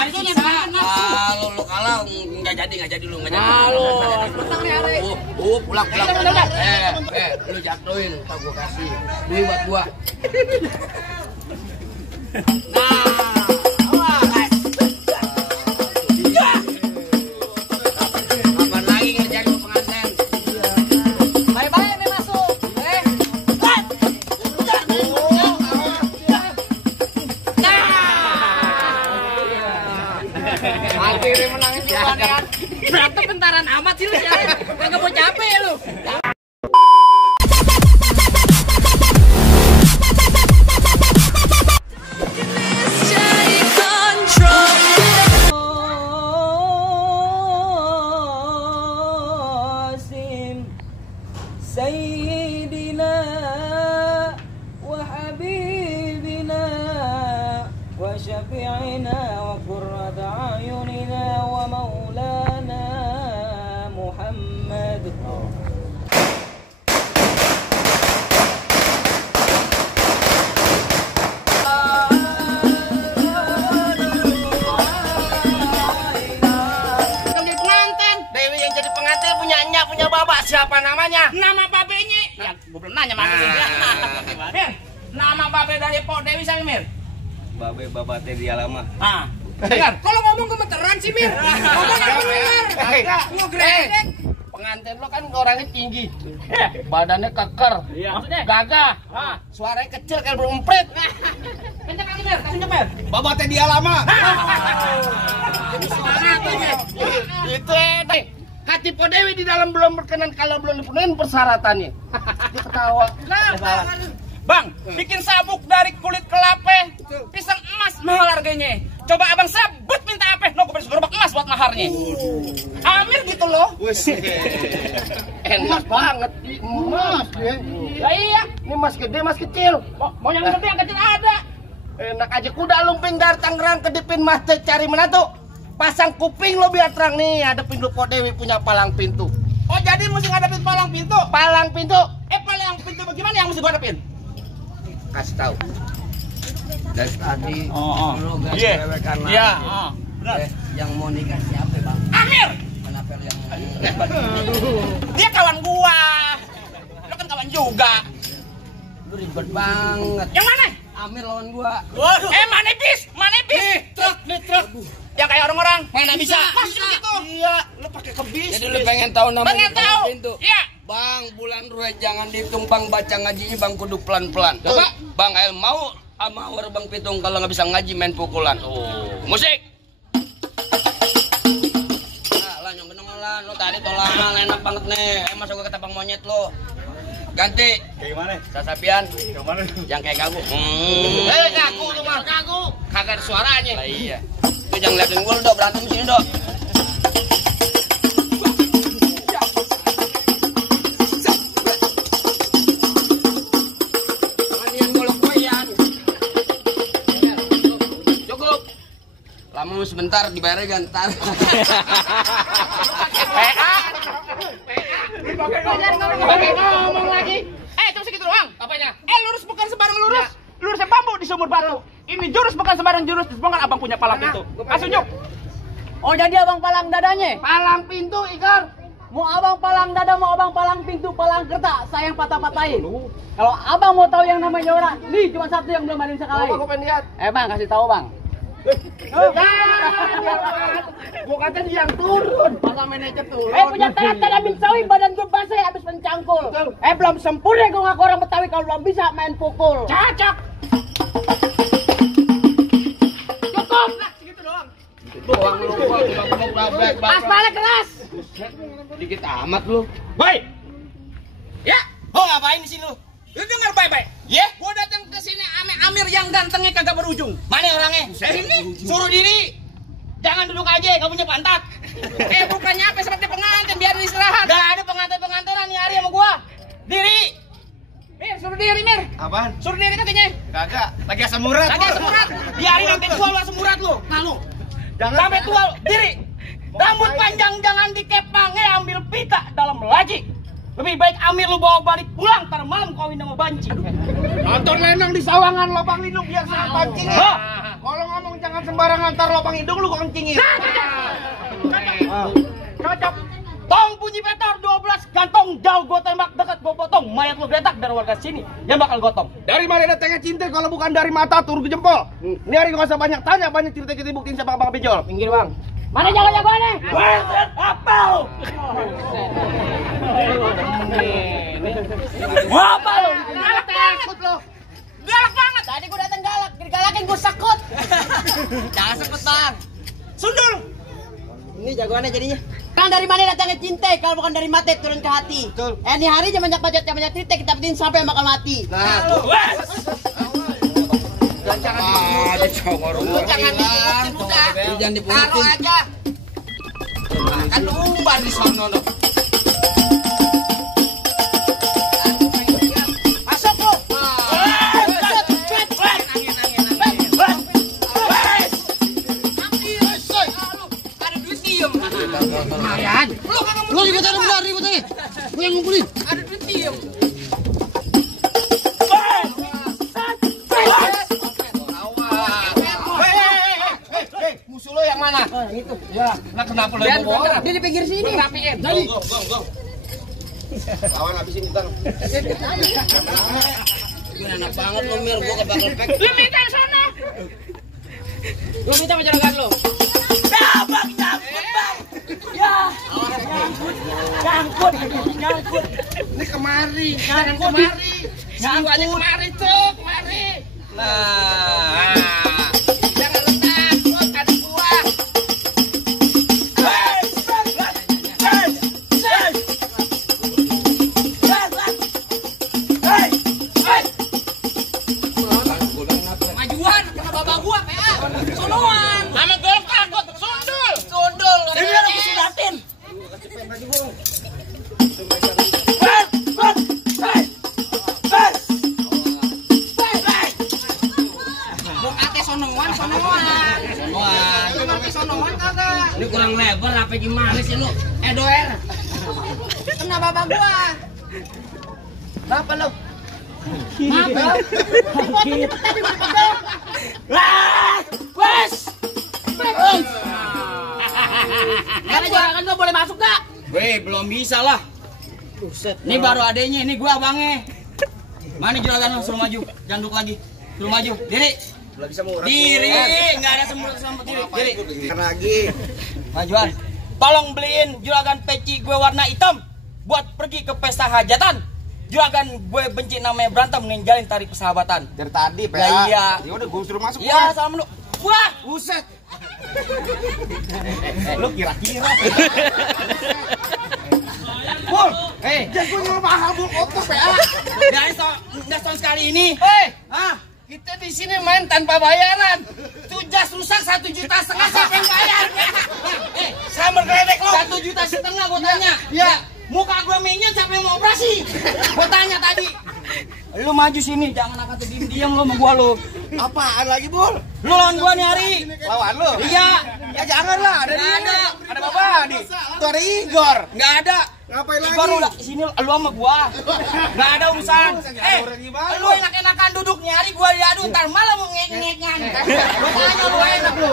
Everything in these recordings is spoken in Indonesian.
nafsu nih, nafsu. Lu kalah nggak jadi lu nggak jadi. Pulang. Lu jatuhin, ntar gua kasih. Ini buat gua. Kapan lagi ngerjain pengantin? Baik-baik nih masuk. Akhirnya menangis duluan ya. Berantem bentaran amat sih lu ya. Kagak mau capek lu. سيدنا وحبيبنا وشفيعنا وقرة أعيننا ومولانا محمد. Dewi yang jadi pengantin punya nyak, punya bapak, siapa namanya? Nama babenya. Ya, gua belum nanya sama dia. Mir, nama babe dari Pok Dewi siapa, Mir? Babe bapak teh dia lama. Ah. Dengar, kalau ngomong gemeteran sih, Mir. Ngomong yang bener. Gua gredek. Pengantin lo kan orangnya tinggi, badannya keker, Maksudnya? gagah, suaranya kecil kayak berumprit. Kenceng lagi, Mir. Kasih Mir. Bapak teh dia lama. Itu nih. Hati Po Dewi di dalam belum berkenan kalau belum dipenuhin persyaratannya. Dia ketawa. Bang, bikin sabuk dari kulit kelapa, pisang emas mahal harganya. Coba abang sebut minta apa? No, gue beli gerobak emas buat maharnya. Amir gitu loh. Enak banget, emas ya. Ya iya, Ini mas gede, mas kecil. mau yang gede yang kecil ada. Enak aja kuda lumping dari Tangerang kedipin mas teh cari menantu. Pasang kuping lo biar terang nih, hadepin lu Po Dewi punya palang pintu. Oh jadi mesti ngadepin palang pintu? Palang pintu. Palang pintu bagaimana yang mesti gue hadepin? Kasih tahu. Dari tadi lu gak Iya. cewekan lagi. Iya, benar. Yang mau nikah siapa bang? Amir, Kenapa yang dia kawan gua. Lo kan kawan juga. lu ribet banget. Yang mana? Amir lawan gua. Waduh. Mana bis? Mana bis? Truk. Yang kayak orang-orang. Mana bisa? Masih gitu. Iya, lu pakai kebis. Jadi lu pengen tahu nama Pengen tahu? pintu? Iya. Bang, bulan ruwe jangan dihitung bang, baca ngajinya bang kudu pelan-pelan. Coba, bang El mau sama war bang Pitung kalau nggak bisa ngaji main pukulan. Musik. Nah, lah nyong benongolan, lo tadi tolangan enak banget nih. Masa gua kata bang monyet lo. Ganti. Kayak mana? Sasapian. Kayak mana? Yang kayak gagu. Gagu tuh mah. Gagu. Kagak ada suaranya. Lah iya. Lu jangan liatin gua lu dok, berantem sini dok. Lama sebentar dibayarnya gantar. Pakai ngomong lagi. Cuma segitu doang. Apanya? Lurus bukan sembarang lurus. Lurusnya bambu di sumur batu. Ini jurus bukan sembarang jurus. Disebongkar abang punya palang pintu. Kasih unjuk. Oh jadi abang palang dadanya? Palang pintu Ikar. Mau abang palang dada, mau abang palang pintu, palang kerta, saya yang patah-patahin. Kalau abang mau tahu yang namanya orang, nih cuma satu yang belum ada yang bisa kalahin. Gua pengen lihat. Bang, kasih tahu bang. Gua kata dia yang turun. Masa manajer turun. Punya tangan ambil sawi, badan gue basah habis mencangkul. Belum sempurna gue ngaku orang Betawi kalau belum bisa main pukul. Cocok. Cukup. Nah, segitu doang. Doang lu gua babak. Aspalnya keras. Dikit amat lu. Baik. Ya. Oh, ngapain di sini lu? Lu dengar baik-baik. Ya, gua datang ke sini ame Amir yang gantengnya kagak berujung. Mana orangnya? Ini suruh diri. Jangan duduk aja, gak punya pantat. Bukannya apa seperti pengantin biar istirahat. Gak ada pengantin-pengantinan nih hari sama gua. Diri. Mir, suruh diri, Mir. Apaan? Suruh diri katanya. Kagak. Lagi asam urat. Lagi asam urat. Biarin sampai tua lu asam urat lu. Nah lu. Jangan. Sampai tua lu. Diri. Rambut panjang jangan dikepang, ambil pita dalam laji. Lebih baik Amir lu bawa balik pulang, ntar malam kawin sama banci. Nonton lenong di sawangan lubang lindung biar saya pancing. Kalau ngomong jangan sembarangan, ntar lubang hidung lu gua kencingin. Cocok. Tong bunyi petor 12 gantong, jauh gua tembak, dekat gua potong, mayat lu geletak dan warga sini yang bakal gotong. Dari mana datangnya cinta kalau bukan dari mata turun ke jempol? Ini hari gak usah banyak tanya, banyak cerita kita buktiin siapa Bang Pejol. Pinggir bang. Mana jago-jagoannya? Apa lu? Apa lu? Galak takut lu. Galak banget. Tadi gua datang galak, digalakin gua sekut. Jangan sekut bang. Sundul. Ini jagoannya jadinya. Kan dari mana datangnya cinta kalau bukan dari mati turun ke hati. Betul. Ini hari banyak bacot banyak cerita kita bikin sampai yang bakal mati. Nah, jangan dipungutin. Taruh aja. Kan umpan di sono loh. Masuk lu. Ada duit diem. Lu ribut aja benar ribut aja. Gua yang ngumpulin. Ada duit diem. Musuh lo yang mana? Itu. Ya, nah kenapa lo yang bawa? Dia di pinggir sini. Rapiin. Jadi. Go. Lawan habisin kita. Enak banget lo Mir, gua bakal pek. Lu minta sana. Lu minta menjarakan lu. Bang, nyangkut bang. Ya. Nyangkut. Ini kemari, jangan kemari. Jiwanya kemari tuh, kemari. Nah, jangan lu takut, adik gua. Majuan kena bapak gua PA. Sonoan. Sama golok takut, sundul. Ini aku sudatin. Bokate sonoan. Sonoan kagak. Ini kurang lebar apa gimana sih lu? Doer. Kena bapak gua. Kenapa lu? Maaf. Wes. Karena jangan gua boleh masuk gak? Weh, belum bisa lah. Ini baru adenya, ini gua abangnya. Mana juragan lo? Suruh maju, jangan duduk lagi. Suruh maju, diri. Diri, nggak ada semut diri. Lagi. Majuan. Tolong beliin juragan peci gue warna hitam buat pergi ke pesta hajatan. Juragan gue benci namanya berantem, ninggalin tari persahabatan. Dari tadi, PA. Ya, iya. Ya udah gua suruh masuk. Iya, salam lu. Wah, Buset. Lu kira-kira. Bul, jagonya mahal bul otot PA. Dari tahun sekali ini. Kita di sini main tanpa bayaran. Tuh jas rusak 1,5 juta siapa yang bayar? Saya mergledek lo. 1,5 juta gue tanya. Ya. Muka gue minyak siapa yang mau operasi? Gue tanya tadi. Lu maju sini, jangan angkat diem lu sama gua lu. Apaan lagi bul? Lu lawan gua nih Hari. Lawan lu? Iya. Ya jangan lah. Nggak ada. Ada Bapak Adi. Tuh ada Igor. Nggak ada. Ngapain lagi? Igor udah sini lu sama gua. Nggak ada urusan. Lu enak-enakan duduk nih Hari, gua diadu ntar malah mau ngek-ngekan. Gua tanya lu enak lu.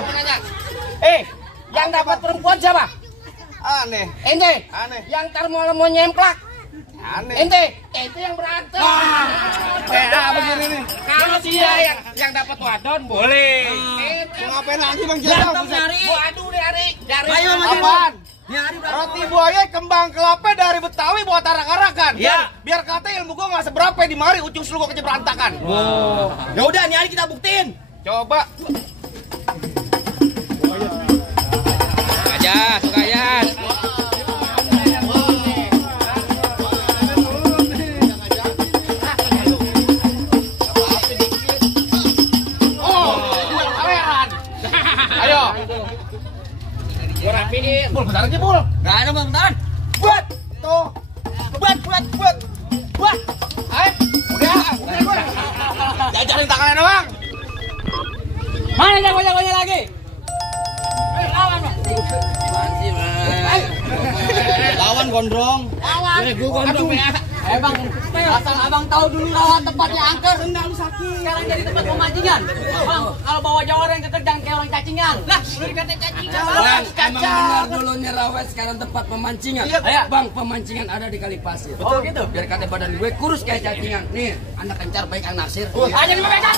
Yang dapat perempuan siapa? Aneh. Ente. Aneh. Yang ntar mau nyemplak. Aneh. Ente yang berantem. PA begini nih. Kalau dia yang dapat wadon boleh. Mau ngapain lagi Bang Berantem Jadang? Hari. Aduh deh Ari. Ayo maju. Apaan? Nyari Roti buaya kembang kelapa dari Betawi buat arak-arakan. Iya. Biar kata ilmu gua nggak seberapa di mari ucung lu gua berantakan. Oh. Ya udah nih hari kita buktiin. Coba. Aja, suka aja. Ayo. Gua rapiin. Bul, bentar aja, Bul. Enggak ada bentar. Buat. Tuh. Buat. Ayo. Udah. Jajarin tangannya doang. Mana jago-jagonya lagi? Lawan bang. Lawan gondrong. Lawan. Gue gondrong ya. Bang, asal abang tahu dulu rawat tempatnya angker. Lu sakit. Sekarang jadi tempat pemancingan. Bang, kalau bawa jawara yang keker jangan kayak orang cacingan. Lah, lu dikata cacingan. Bang, emang benar dulunya rawat sekarang tempat pemancingan. Iya. Bang, pemancingan ada di Kali Pasir. Oh gitu. Biar kata badan gue kurus kayak cacingan. Nih, anak kencar baik Kang Nasir. Aja di meja.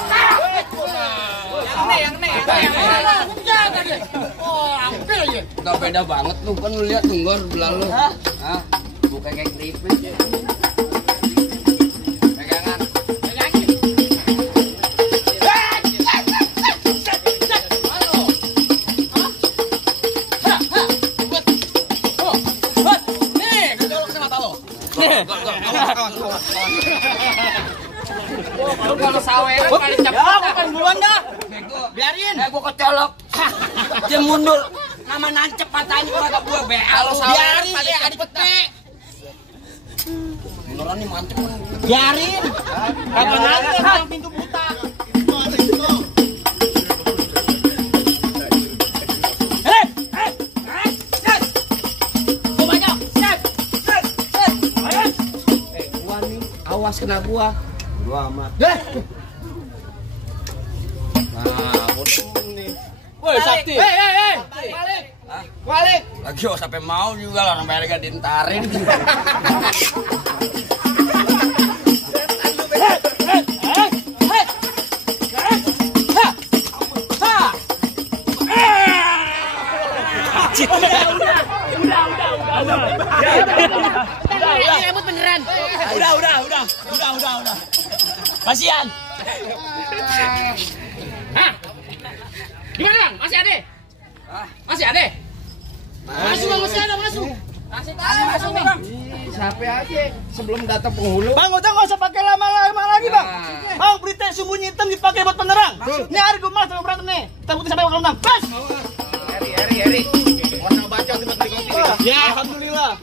Yang nih. Oh, hampir aja. Udah beda banget lu kan lu lihat tunggor belah lu. Hah? Bukan kayak keripik. Pegangan. Lu kalau saweran kali cepet bukan duluan dah. Biarin. Gua kecolok. Dia mundur. Nama nancep matanya kagak gua be. Kalau Biarin, pada adik pete. Beneran nih mantep. Biarin. Kagak nanti orang pintu buta. Awas kena gua. Gua amat. Nah, bodoh nih. Woi, Sakti. Balik. Balik. Lagi sampai mau juga lah orang bayar gak dintarin. Rambut beneran. Udah. Kasihan. Hah? Gimana bang? Masih ada? Masih ada? Masuk bang, masih ada masuk. Masuk bang. Siapa aja sebelum datang penghulu. Bang, udah nggak usah pakai lama-lama lagi, Bang. Bang, berita sembunyi hitam dipakai buat penerang. Nih hari gue malas sama berantem nih. Takutnya sampai bakal menang. Pas. Eri. Warna baca tempat beli kopi. Ya, alhamdulillah.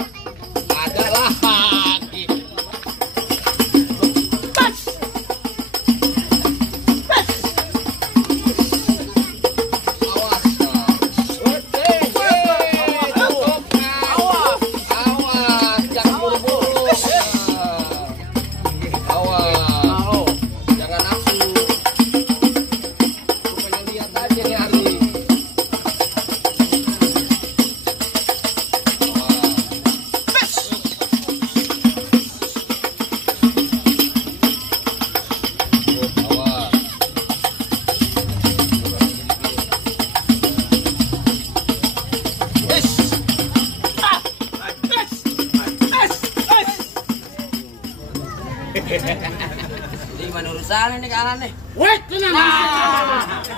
Ada lah. Ini mana urusan ini kanan nih? Wait, tenang.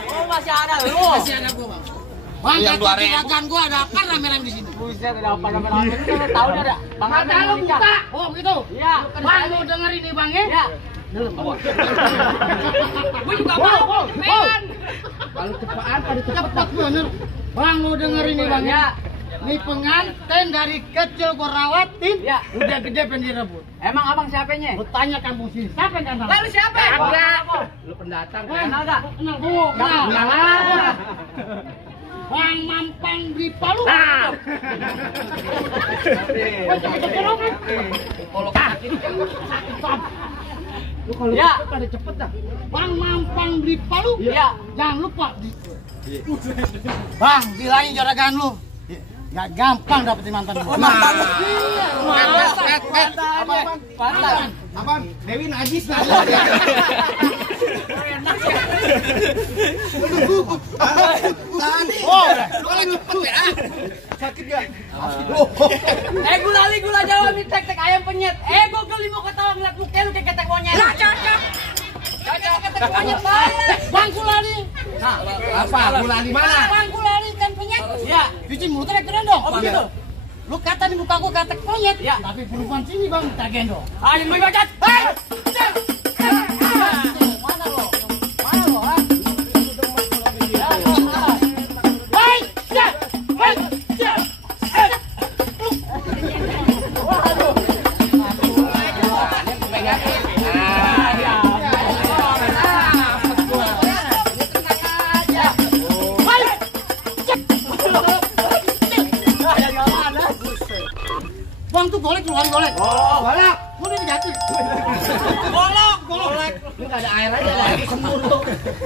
Oh masih ada lu. Masih ada gua bang. Bang, Yang 2.000. juragan gua ada apa rame-rame di sini? Buset ada apa rame-rame? Kita tahu ada. Bang Mata lu buka. Oh begitu. Iya. Bang, lu dengerin nih bang ya? Iya. Gua juga mau. Men. Kalau cepatan pada cepet bener. Bang, lu dengerin nih bang ya? Nih pengantin dari kecil gua rawatin, Ya. udah gede pengen direbut. Emang abang siapanya? Lu tanya kampung sini, siapa yang kenal? Lalu siapa? Enggak. Lu pendatang Kenal gak? Kenal gua. Kenal. Bang Mampang beli palu. Kalau Lu kalau Ya. cepet pada cepet dah. Bang Mampang beli palu. Ya. Jangan lupa. Bang, bilangin juragan lu. Gak gampang dapetin mantan lu. Mantan. Abang, Dewi najis lah. Oh, gula Jawa nih tek ayam penyet. Gua geli mau ketawa ngeliat muka lu kayak ketek monyet. Lah cocok. Cocok ketek monyet banget. Bang Kulani. Apa? Gula di mana? Bang Kulani kan penyet. Ya. Cuci mulutnya keren dong. Oh begitu. Lu kata di muka gua ketek monyet. Ya. Tapi perempuan sini bang tak gendong. Ayo mau bacot. Hei. Mana lo? Mana lo? Ha? Hei! Hei! Bang tuh golek keluar golek. Oh, golek. Udah dijatuh. Golek. Lu enggak ada air aja lagi sembur lu.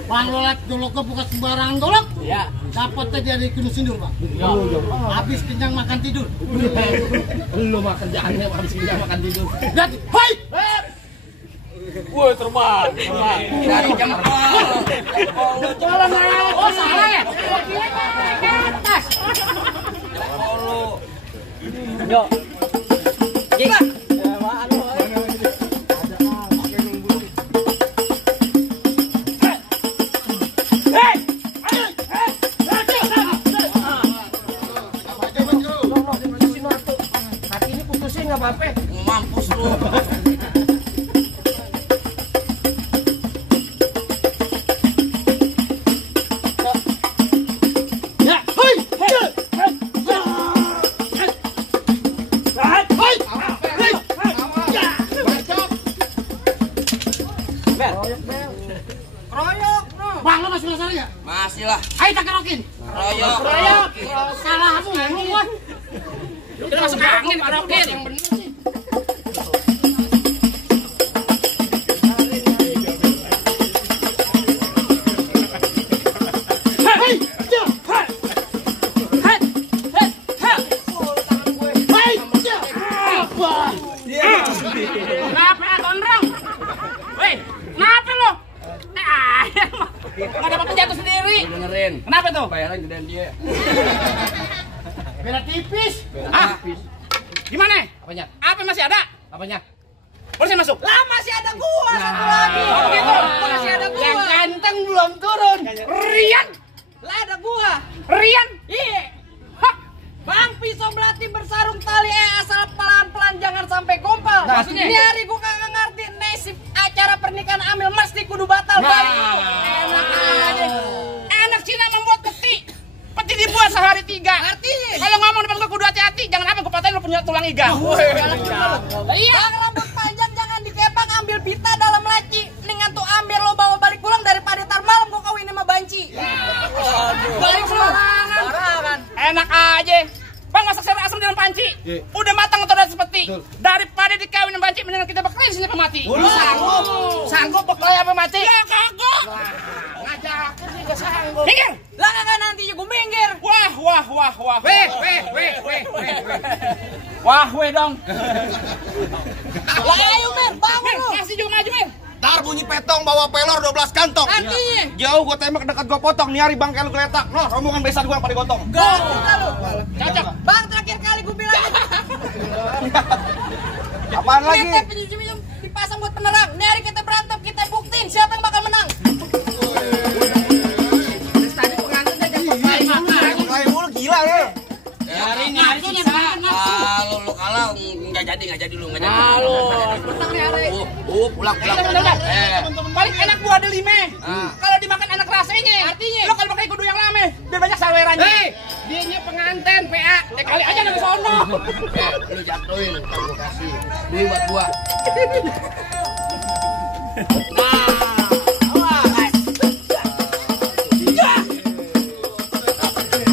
Bang golek doloknya bukan sembarangan dolok. Iya. Dapatnya dari kudu sindur, Bang. Habis kenyang makan tidur. Lu mah kerjaannya habis kenyang makan tidur. Jadi, hei! Woi, terbang. Dari jempol. Oh, salah ya? Ke atas. Yo. Jik. Apa-apa, mampus lu. Ya, hei! Bang, lo masih masalah ya? Masih lah. Ayo tak kerokin. Royok. Salahmu lu gua. Udah masuk angin kerokin. Yang bener sih. Kenapa ya, gondrong? Weh, kenapa lo? Nggak dapat jatuh sendiri. Dengerin. Kenapa tuh? Bayaran gedean dia. Beda tipis. Ah, gimana? Apanya? Apa masih ada? Apanya? Boleh masuk? Lah masih ada gua satu lagi. Oh, gitu. Masih ada gua. Yang ganteng belum turun. Rian, Lah ada gua. Rian. Iya. Hah, Bang pisau belati bersarung tali asal pelan-pelan jangan sampai kompal. Nah, maksudnya? Ini hari gua kagak ngerti nasib acara pernikahan Amil mesti kudu batal balik lu. Enak aja. Enak Cina membuat peti. Peti dibuat sehari 3. Artinya? Kalau ngomong depan gua kudu hati-hati. Jangan apa gua patahin lu punya tulang iga. Iya. Bang rambut panjang jangan dikepang ambil pita dalam laci. Mendingan tuh ambil lo bawa balik pulang daripada tar malam gua kawin sama banci. Balik sembarangan. Enak aja. Bang, masak sayur asam dalam panci. Udah matang atau udah sepeti. Daripada dikawin sama banci, mendingan kita berkelahi di sini apa mati. Lu sanggup? Sanggup berkelahi apa mati? Ya kagak. Ngajak aku sih gak sanggup. Minggir. Lah kagak nanti juga minggir. Wah. Weh. Wah, weh dong. Lah ayo Mer, bangun Mir, lu. masih juga maju, Mir. Ntar bunyi petong bawa pelor 12 kantong. Artinya? Jauh gua tembak dekat gua potong. Nih hari bangkel lu geletak. Noh, rombongan besan gua yang pada gotong. Gak juga lu. Cocok. Bang terakhir kali gua bilang Apaan lagi? Kita pinjam dipasang buat penerang. Nih hari kita berantem, kita buktiin siapa yang bakal menang. Tadi pengantin aja Mulai mulu gila ya. Hari ini hari sisa. Lu kalah nggak jadi lu. Halo. Pulang. Udah. Paling enak gua ada 5. Kalau dimakan enak rasanya. Artinya? Lo kalau pakai kudu yang lama, biar banyak sawerannya. Dia nya pengantin PA. Kali aja dari sono. Lu jatuhin, gua kasih. Duit buat gua.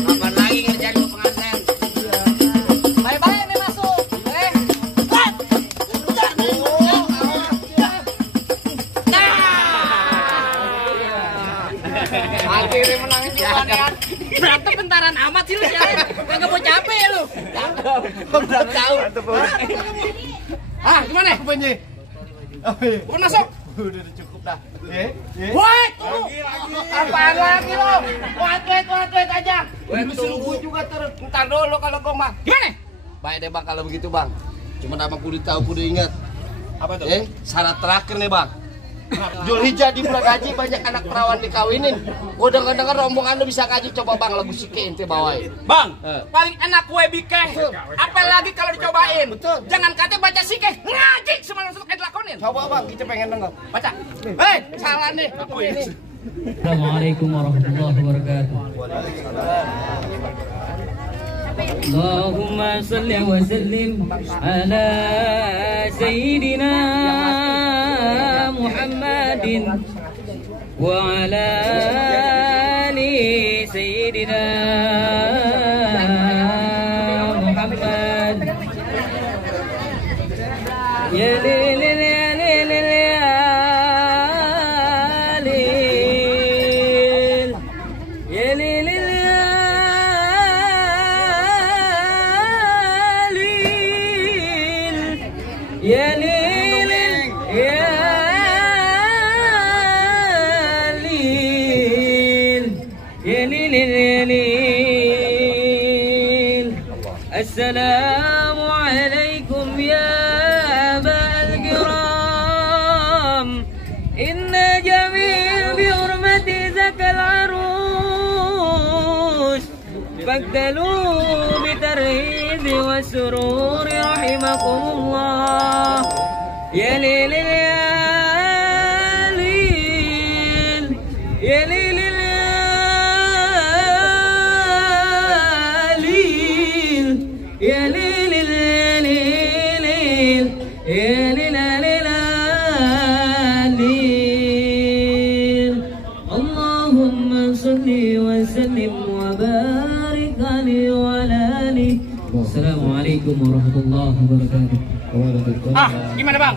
Kapan lagi ngerjain lu pengantin? Bye-bye nih masuk. Akhirnya menangin duluan ya. Berantem bentaran amat sih lu jalan. Kagak mau capek lu. Belum tahu. Ah, gimana? Apanya? Bukan masuk. Udah cukup dah. Woi, tunggu. Apaan lagi lo? Wait aja. Tunggu juga terus. Ntar dulu kalau gua mah. Gimana? Baik deh bang kalau begitu bang. Cuma nama kudu tahu kudu ingat. Apa tuh? Syarat terakhir nih bang. Julhijjah di bulan haji banyak anak perawan dikawinin. Gua denger rombongan lu bisa ngaji, coba bang lagu sike ente bawain. Bang, paling enak kue bikeh. Apalagi kalau dicobain. Betul. Jangan katanya baca sikeh, ngaji semua langsung kayak dilakonin. Coba bang, kita pengen denger. Baca. Salah nih. Aku ini. Assalamualaikum warahmatullahi wabarakatuh. Allahumma salli wa sallim ala sayyidina Muhammadin wa ala ali sayyidina Muhammad. السلام عليكم يا أبا الكرام إن جميل بحرمة زكى العروس فاقتلوا بترهيب والسرور رحمكم الله يا ليل يا ليل يا ليل يا ليل يا ليل اللهم صل وسلم وبارك عليه وعلى آله. Assalamualaikum warahmatullahi wabarakatuh. Ah, gimana bang?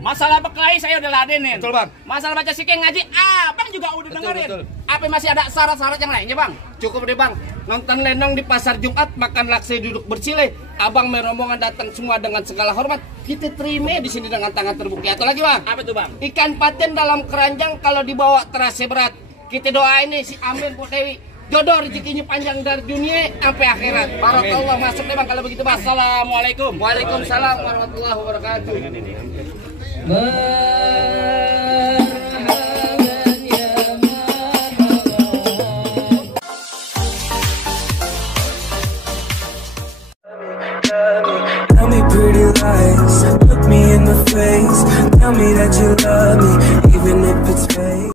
Masalah berkelahi saya udah ladenin. Betul bang. Masalah baca sikeng ngaji, abang juga udah dengerin. betul. Apa masih ada syarat-syarat yang lainnya bang? Cukup deh bang. Nonton lenong di pasar Jumat, makan laksa duduk bersile. Abang merombongan datang semua dengan segala hormat. Kita terima di sini dengan tangan terbuka. Atau lagi bang? Apa itu bang? Ikan paten dalam keranjang kalau dibawa terasa berat. Kita doain nih si Amin Bu Dewi. Jodoh rezekinya panjang dari dunia sampai akhirat. Barakallah, masuk deh bang kalau begitu bang. Assalamualaikum. Waalaikumsalam warahmatullahi wabarakatuh.